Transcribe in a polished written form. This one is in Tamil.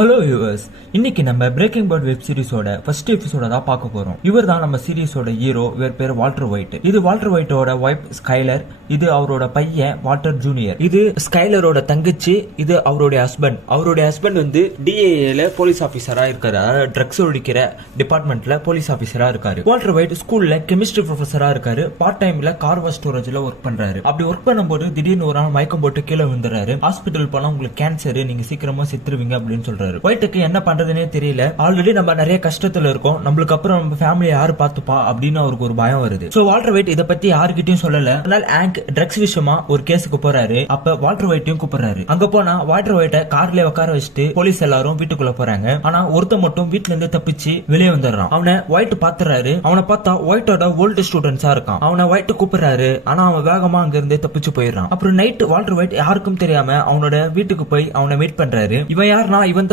ஹலோ யூவர்ஸ், இன்னைக்கு நம்ம பிரேக்கிங் பேட் வெப் சீரிஸோட ஃபர்ஸ்ட் எபிசோட தான் பார்க்க போறோம். இவர் தான் நம்ம சீரிஸோட ஹீரோ. இவர் பேர் வால்டர் ஒயிட். இது வால்டர் ஒயிட்டோட வைஃப் ஸ்கைலர். இது அவரோட பையன் வால்டர் ஜூனியர். இது ஸ்கைலரோட தங்கச்சி. இது அவருடைய ஹஸ்பண்ட். அவருடைய ஹஸ்பண்ட் வந்து டிஏஏல போலீஸ் ஆபீசரா இருக்காரு. ட்ரக்ஸ் ஒழிக்கிற டிபார்ட்மெண்ட்ல போலீஸ் ஆபீசரா இருக்காரு. வால்டர் ஒயிட் ஸ்கூல்ல கெமிஸ்ட்ரி ப்ரொஃபஸரா இருக்காரு. பார்ட் டைம்ல கார்வா ஸ்டோரேஜ்ல ஒர்க் பண்றாரு. அப்படி ஒர்க் பண்ணும்போது திடீர்னு ஒரு நாள் மயக்கம் போட்டு கீழே விழுந்துறாரு. ஹாஸ்பிட்டல் போனா உங்களுக்கு கேன்சர், நீங்க சீக்கிரமா செத்துருவீங்க அப்படின்னு சொல்றாரு. ஒயிட்டுக்கு என்ன பண்றதுனே தெரியல. ஆல்ரெடி நம்ம நிறைய கஷ்டத்துல இருக்கோம், நம்மளுக்கு அப்புறம் நம்ம ஃபேமிலியை யாரு பாத்துப்பா அப்படின்னு அவருக்கு ஒரு பயம் வருது. சோ வால்டர் ஒயிட் இத பத்தி யாருக்கிட்டையும் சொல்லல. அதனால ஆங்க் ட்ரக்ஸ் விஷயமா ஒரு கேஸுக்கு போறாரு. அப்ப வால்டர் ஒயிட்டையும் கூப்பிடுறாரு. அங்க போனா வால்டர் ஒயிட்ட கார்ல உட்கார வச்சுட்டு போலீஸ் எல்லாரும் வீட்டுக்குள்ள போறாங்க. ஆனா ஒருத்த மட்டும் வீட்டுல இருந்து தப்பிச்சு வெளியே வந்துடுறான். அவனை ஒயிட் பாத்துறாரு. அவனை பார்த்தா ஒயிட்டோட ஓல்டு ஸ்டூடெண்ட்ஸா இருக்கான். அவனை ஒயிட் கூப்பிடுறாரு. ஆனா அவன் வேகமா அங்க இருந்து தப்பிச்சு போயிடுறான். அப்புறம் நைட் வால்டர் ஒயிட் யாருக்கும் தெரியாம அவனோட வீட்டுக்கு போய் அவனை வெயிட் பண்றாரு. இவன் யாருன்னா இவன்